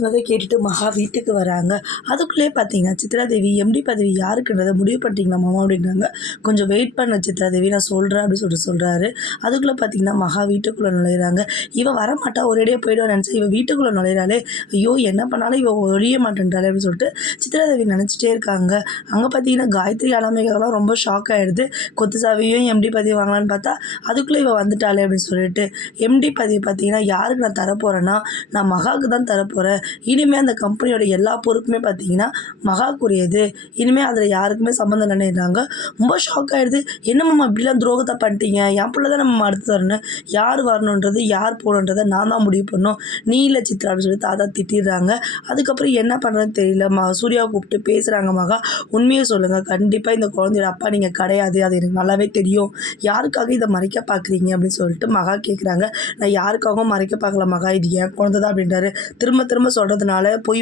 சொன்னதை கேட்டுட்டு மகா வீட்டுக்கு வராங்க. அதுக்குள்ளேயே பார்த்தீங்கன்னா, சித்ராதேவி எம்டி பதவி யாருக்குன்றத முடிவு பண்ணிட்டீங்களா மாமா அப்படின்றாங்க. கொஞ்சம் வெயிட் பண்ண சித்ராதேவி நான் சொல்கிறேன் அப்படின்னு சொல்கிறாரு. அதுக்குள்ளே பார்த்தீங்கன்னா, மகா வீட்டுக்குள்ளே நுழையிறாங்க. இவ வரமாட்டா ஒரேடியாக போயிடுவான்னு நினச்சா இவ வீட்டுக்குள்ளே நுழையிறாளே, ஐயோ என்ன பண்ணாலும் இவ ஒழிய மாட்டேன்றாளே அப்படின்னு சொல்லிட்டு சித்ராதேவி நினச்சிட்டே இருக்காங்க. அங்கே பார்த்தீங்கன்னா, காயத்ரி அனாமிகாலாம் ரொம்ப ஷாக் ஆகிடுது. கொத்து சாவியும் எம்டி பதவி வாங்கலான்னு பார்த்தா அதுக்குள்ளே இவ வந்துட்டாளே அப்படின்னு சொல்லிட்டு, எம்டி பதவி பார்த்தீங்கன்னா யாருக்கு நான் தரப்போகிறேன்னா, நான் மகாவுக்கு தான் தரப்போகிறேன். இனிமேல் அந்த கம்பெனியோட எல்லா பொறுப்புமே பார்த்தீங்கன்னா மகாக்குரியது. இனிமேல் அதில் யாருக்குமே சம்மந்தம் இல்லைன்றாங்க. ரொம்ப ஷாக் ஆகிடுது. என்னம்மா இப்படிலாம் துரோகத்தை பண்ணிட்டீங்க, என் பிள்ளை தான் நம்ம அடுத்து வரணும், யார் வரணுன்றது யார் போகணுன்றதை நான் தான் முடிவு பண்ணணும், நீ இல்லை சித்ரா அப்படின்னு சொல்லி தாத்தா திட்டிடுறாங்க. அதுக்கப்புறம் என்ன பண்ணுறதுன்னு தெரியல. சூர்யாவை கூப்பிட்டு பேசுகிறாங்க. மகா உண்மையை சொல்லுங்கள், கண்டிப்பாக இந்த குழந்தையோட அப்பா நீங்கள் கிடையாது, அது எனக்கு நல்லாவே தெரியும், யாருக்காக இதை மறைக்க பார்க்குறீங்க அப்படின்னு சொல்லிட்டு மகா கேட்குறாங்க. நான் யாருக்காகவும் மறைக்க பார்க்கல மகா, இது என் குழந்தை தான் அப்படின்றாரு. திரும்ப திரும்ப சொல்கிறதுனால பொய்